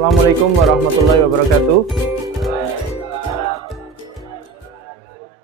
Assalamualaikum warahmatullahi wabarakatuh.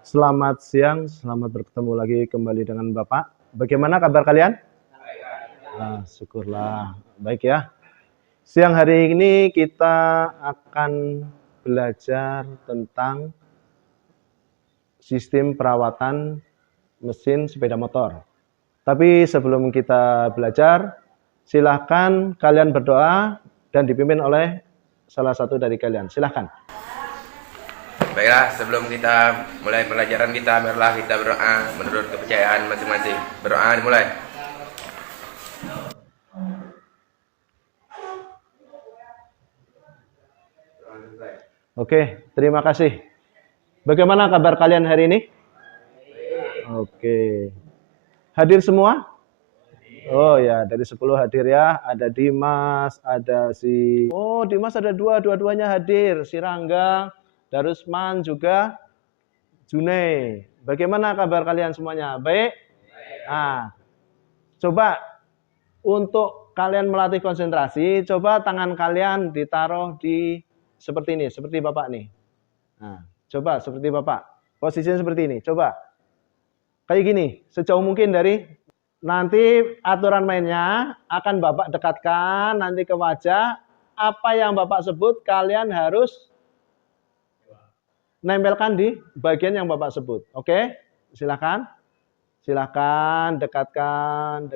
Selamat siang, selamat bertemu lagi kembali dengan Bapak. Bagaimana kabar kalian? Syukurlah, baik ya. Siang hari ini kita akan belajar tentang sistem perawatan mesin sepeda motor. Tapi sebelum kita belajar, silahkan kalian berdoa dan dipimpin oleh salah satu dari kalian. Silahkan. Baiklah, sebelum kita mulai pelajaran kita, marilah kita berdoa menurut kepercayaan masing-masing. Berdoa dimulai. Oke, terima kasih. Bagaimana kabar kalian hari ini? Oke. Hadir semua? Oh ya, dari 10 hadir ya. Ada Dimas, ada si... Oh, Dimas ada dua-duanya hadir. Si Rangga, Darusman juga, Junei. Bagaimana kabar kalian semuanya? Baik? Coba untuk kalian melatih konsentrasi, coba tangan kalian ditaruh di seperti ini, seperti Bapak nih. Coba seperti Bapak. Posisinya seperti ini. Coba. Kayak gini, sejauh mungkin dari nanti aturan mainnya akan Bapak dekatkan nanti ke wajah. Apa yang Bapak sebut kalian harus nempelkan di bagian yang Bapak sebut. Oke? Silakan. Silakan dekatkan,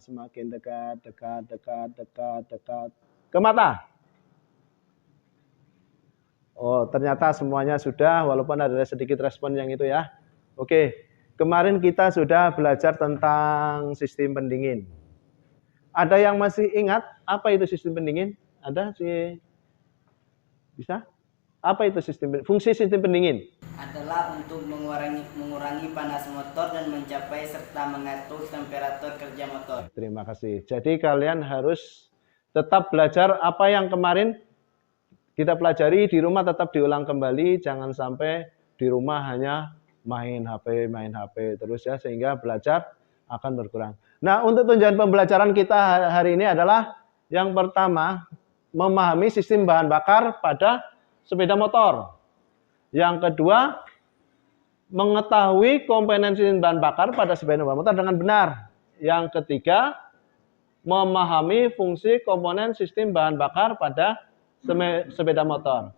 semakin dekat ke mata. Oh, ternyata semuanya sudah, walaupun ada sedikit respon yang itu ya. Oke, kemarin kita sudah belajar tentang sistem pendingin. Ada yang masih ingat apa itu sistem pendingin? Ada sih? Bisa? Apa itu fungsi sistem pendingin? Adalah untuk mengurangi panas motor dan mencapai serta mengatur temperatur kerja motor. Terima kasih. Jadi kalian harus tetap belajar apa yang kemarin kita pelajari di rumah, tetap diulang kembali. Jangan sampai di rumah hanya main HP terus ya, sehingga belajar akan berkurang. Nah, untuk tujuan pembelajaran kita hari ini adalah yang pertama, memahami sistem bahan bakar pada sepeda motor. Yang kedua, mengetahui komponen sistem bahan bakar pada sepeda motor dengan benar. Yang ketiga, memahami fungsi komponen sistem bahan bakar pada sepeda motor.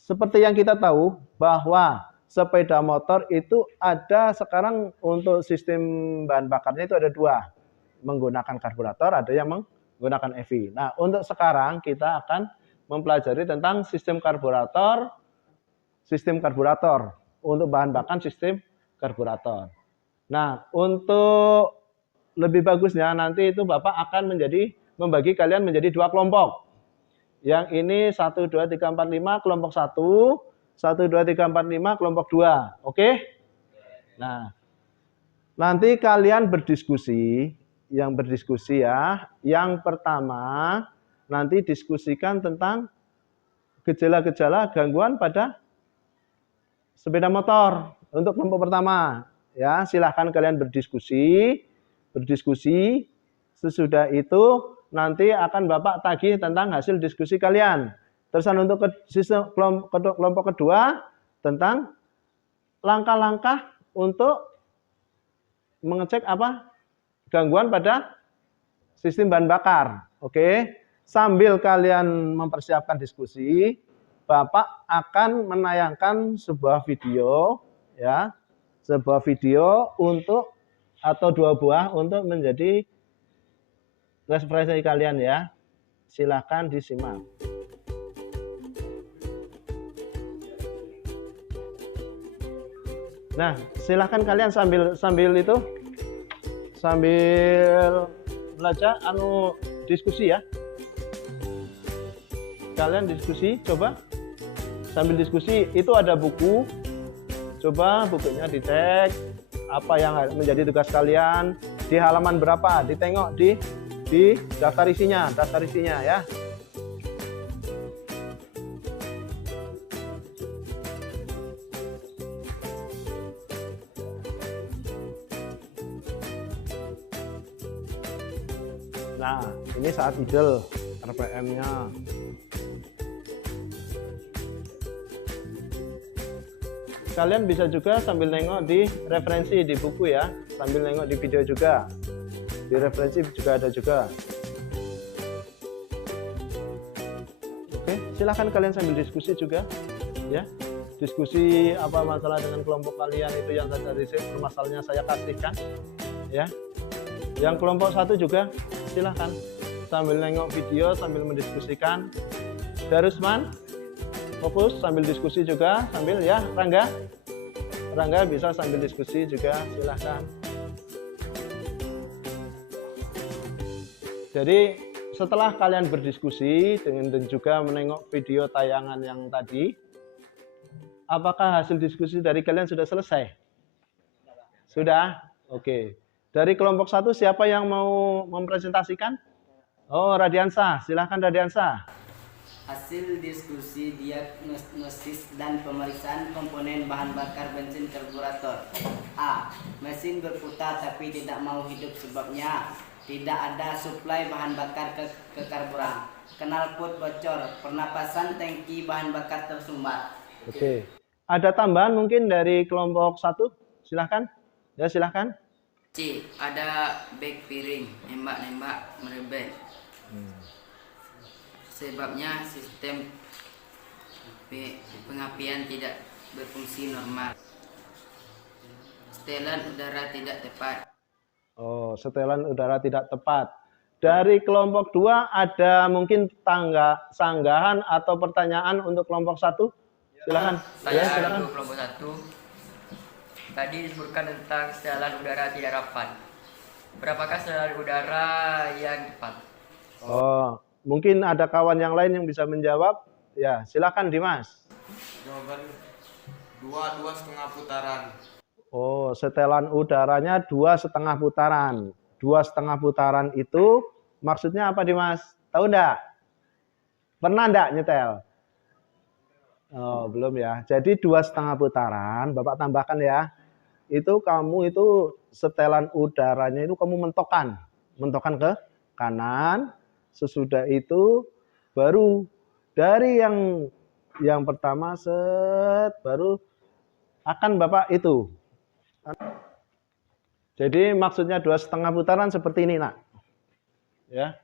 Seperti yang kita tahu bahwa sepeda motor itu ada sekarang untuk sistem bahan bakarnya itu ada dua. Menggunakan karburator, ada yang menggunakan EV. Nah, untuk sekarang kita akan mempelajari tentang sistem karburator untuk bahan bakar sistem karburator. Nah, untuk lebih bagusnya nanti itu Bapak akan membagi kalian menjadi dua kelompok. Yang ini 1, 2, 3, 4, 5 kelompok 1, 1, 2, 3, 4, 5 kelompok 2. Oke? Nah, nanti kalian berdiskusi ya. Yang pertama nanti diskusikan tentang gejala-gejala gangguan pada sepeda motor untuk kelompok pertama. Ya, silahkan kalian berdiskusi. Sesudah itu nanti akan Bapak tagih tentang hasil diskusi kalian. Terus untuk kelompok kedua tentang langkah-langkah untuk mengecek gangguan pada sistem bahan bakar. Oke? Sambil kalian mempersiapkan diskusi, Bapak akan menayangkan sebuah video ya. Sebuah video atau 2 buah untuk menjadi referensi kalian ya. Silakan disimak. Nah, silakan kalian sambil belajar diskusi ya. Kalian diskusi, coba sambil diskusi itu ada buku. Coba bukunya dicek apa yang menjadi tugas kalian di halaman berapa, ditengok di daftar isinya ya. Nah, ini saat idle RPM-nya. Kalian bisa juga sambil nengok di referensi di buku ya, sambil nengok di video juga. Di referensi juga ada juga. Oke, silahkan kalian sambil diskusi juga ya. Diskusi apa masalah dengan kelompok kalian itu yang tadi permasalahannya saya kasihkan ya. Yang kelompok 1 juga silahkan sambil nengok video sambil mendiskusikan. Darusman fokus sambil diskusi juga sambil ya. Rangga bisa sambil diskusi juga silahkan. Jadi setelah kalian berdiskusi dan juga menengok video tayangan yang tadi, apakah hasil diskusi dari kalian sudah selesai? Sudah? Oke. Dari kelompok 1 siapa yang mau mempresentasikan? Oh, Radiansa. Silahkan Radiansa. Hasil diskusi diagnosis dan pemeriksaan komponen bahan bakar bensin karburator. A. Mesin berputar tapi tidak mau hidup sebabnya tidak ada suplai bahan bakar ke karburan. Knalpot bocor, pernapasan tangki bahan bakar tersumbat. Oke. Ada tambahan mungkin dari kelompok 1? Silahkan. Ya, silahkan. C. Ada bag piring, nembak-nembak merebet. Sebabnya sistem pengapian tidak berfungsi normal. Setelan udara tidak tepat. Oh, setelan udara tidak tepat. Dari kelompok 2 ada mungkin sanggahan atau pertanyaan untuk kelompok 1? Silakan. Saya silakan. untuk kelompok 1. Tadi disebutkan tentang setelan udara tidak rapat. Berapakah setelan udara yang tepat? Oh, mungkin ada kawan yang lain yang bisa menjawab. Ya, silakan Dimas. Jawaban 2,5 putaran. Oh, setelan udaranya 2,5 putaran. 2,5 putaran itu maksudnya apa Dimas? Tahu enggak? Pernah enggak nyetel? Oh, belum ya. Jadi 2,5 putaran, Bapak tambahkan ya. Itu kamu itu setelan udaranya itu kamu mentokkan ke kanan. Sesudah itu baru dari yang pertama baru akan Bapak itu. Jadi maksudnya 2,5 putaran seperti ini, Nak. Ya.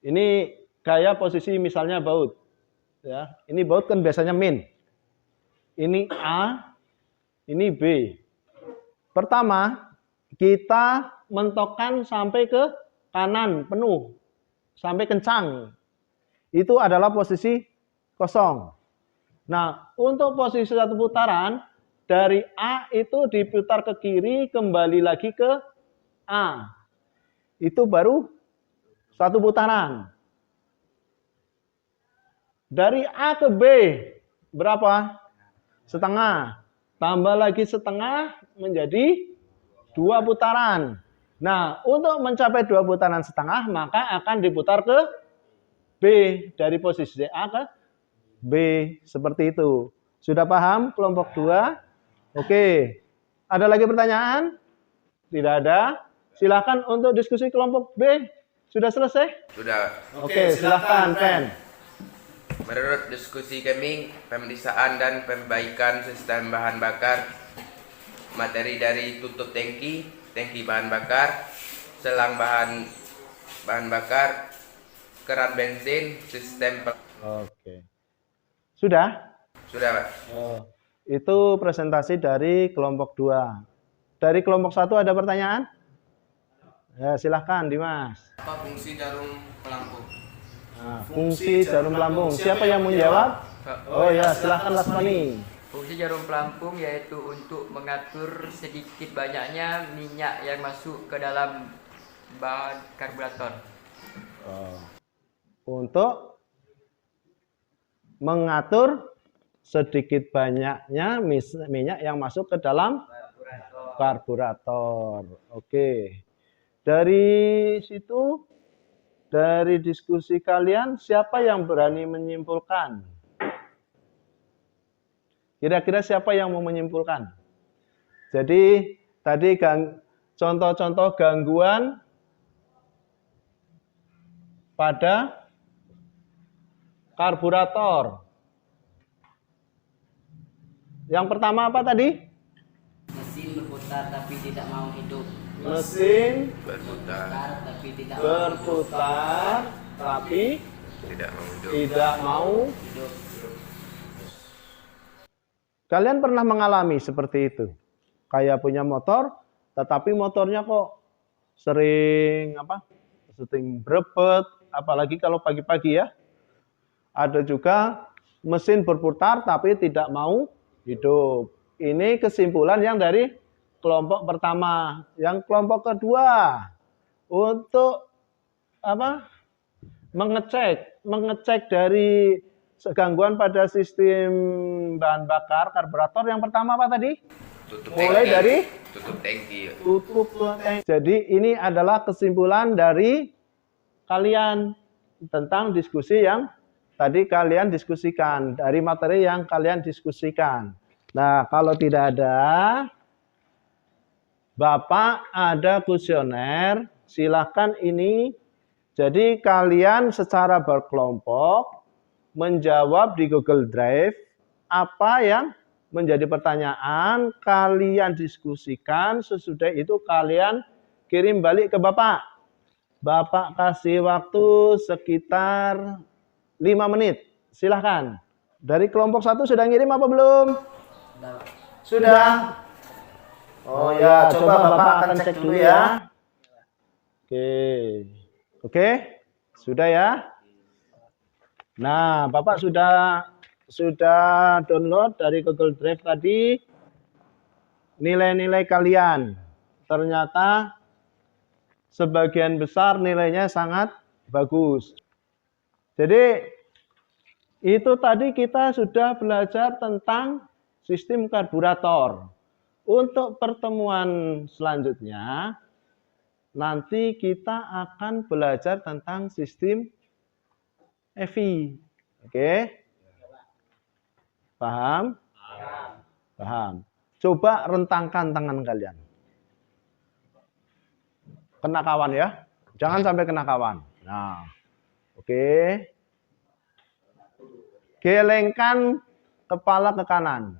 Ini kayak posisi misalnya baut. Ya, ini baut kan biasanya min. Ini A, ini B. Pertama, kita mentokkan sampai ke kanan penuh. Sampai kencang. Itu adalah posisi kosong. Nah, untuk posisi 1 putaran, dari A itu diputar ke kiri, kembali lagi ke A. Itu baru 1 putaran. Dari A ke B, berapa? Setengah. Tambah lagi setengah menjadi 2 putaran. Nah, untuk mencapai 2 putaran setengah, maka akan diputar ke B. Dari posisi A ke B. Seperti itu. Sudah paham kelompok 2? Oke. Ada lagi pertanyaan? Tidak ada. Silakan untuk diskusi kelompok B. Sudah selesai? Sudah. Oke, silakan Pen. Menurut diskusi kami, pemeriksaan dan perbaikan sistem bahan bakar, materi dari tutup tangki bahan bakar, selang bahan bakar, keran bensin, sistem. Oke. Sudah? Sudah, Pak. Oh, itu presentasi dari kelompok 2. Dari kelompok 1 ada pertanyaan? Ya, silahkan Dimas. Apa fungsi jarum pelampung? Nah, fungsi jarum pelampung. Siapa yang mau jawab? Oh ya, silahkan Lasmani. Fungsi jarum pelampung yaitu untuk mengatur sedikit banyaknya minyak yang masuk ke dalam bahan karburator. Oh. Untuk mengatur sedikit banyaknya minyak yang masuk ke dalam karburator. Oke. Dari situ, dari diskusi kalian, siapa yang berani menyimpulkan? Kira-kira siapa yang mau menyimpulkan? Jadi, tadi contoh-contoh gangguan pada karburator. Yang pertama apa tadi? Mesin berputar tapi tidak mau hidup. Mesin Berputar. Tapi tidak berputar tapi Tidak mau hidup. tidak mau. hidup. Kalian pernah mengalami seperti itu? Kayak punya motor, tetapi motornya kok sering berebet, apalagi kalau pagi-pagi ya. Ada juga mesin berputar tapi tidak mau hidup. Ini kesimpulan yang dari kelompok pertama. Yang kelompok kedua untuk mengecek dari gangguan pada sistem bahan bakar karburator. Yang pertama apa tadi? Tutup Mulai tangki. dari Tutup tangki. tutup tangki. Jadi ini adalah kesimpulan dari kalian tentang diskusi yang tadi kalian diskusikan, dari materi yang kalian diskusikan. Nah, kalau tidak ada, Bapak ada kuesioner, silakan ini. Jadi kalian secara berkelompok menjawab di Google Drive apa yang menjadi pertanyaan, kalian diskusikan, sesudah itu kalian kirim balik ke Bapak. Bapak kasih waktu sekitar 5 menit. Silahkan. Dari kelompok 1 sudah ngirim apa belum? Sudah. Oh ya, coba Bapak akan cek dulu ya. Oke. Oke? Sudah ya? Nah, Bapak sudah download dari Google Drive tadi nilai-nilai kalian. Ternyata sebagian besar nilainya sangat bagus. Jadi itu tadi kita sudah belajar tentang sistem karburator. Untuk pertemuan selanjutnya nanti kita akan belajar tentang sistem EVI. Oke? Paham? Paham. Coba rentangkan tangan kalian. Kena kawan ya. Jangan sampai kena kawan. Nah. Oke. Gelengkan kepala ke kanan.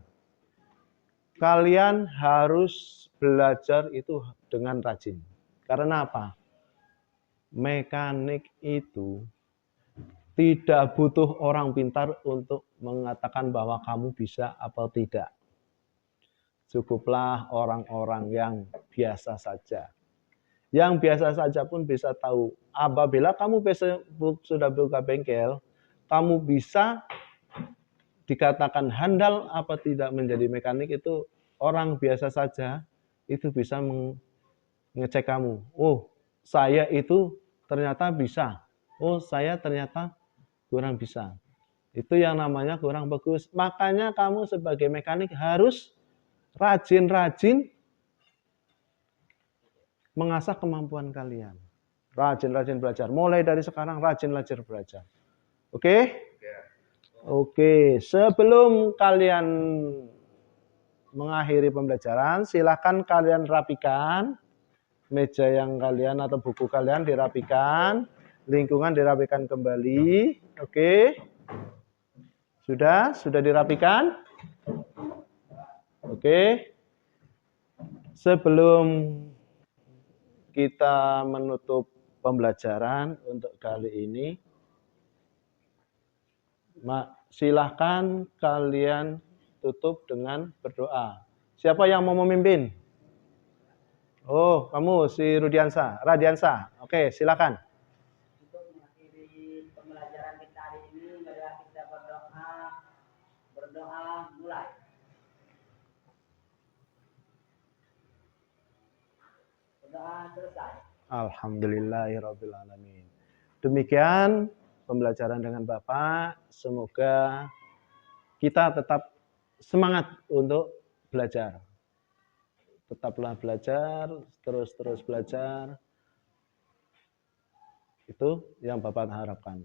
Kalian harus belajar itu dengan rajin. Karena apa? Mekanik itu tidak butuh orang pintar untuk mengatakan bahwa kamu bisa atau tidak. Cukuplah orang-orang yang biasa saja. Yang biasa saja pun bisa tahu. Apabila kamu sudah buka bengkel, kamu bisa dikatakan handal apa tidak menjadi mekanik itu orang biasa saja itu bisa mengecek kamu. Oh, saya itu ternyata bisa. Oh, saya ternyata kurang bisa. Itu yang namanya kurang bagus. Makanya kamu sebagai mekanik harus rajin-rajin mengasah kemampuan kalian. Rajin-rajin belajar. Mulai dari sekarang rajin-rajin belajar. Oke? Oke. Sebelum kalian mengakhiri pembelajaran, silakan kalian rapikan meja yang kalian atau buku kalian dirapikan, lingkungan dirapikan kembali. Oke. Sudah dirapikan? Oke. Sebelum kita menutup pembelajaran untuk kali ini, silahkan kalian tutup dengan berdoa. Siapa yang mau memimpin? Oh, kamu si Radiansa. Oke, silakan. Untuk mengakhiri pembelajaran kita hari ini, marilah kita berdoa. Berdoa mulai. Berdoa selesai. Alhamdulillahirabbil alamin. Demikian pembelajaran dengan Bapak. Semoga kita tetap semangat untuk belajar. Tetaplah belajar, terus belajar. Itu yang Bapak harapkan.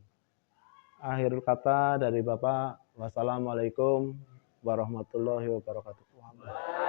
Akhir kata dari Bapak, wassalamualaikum warahmatullahi wabarakatuh.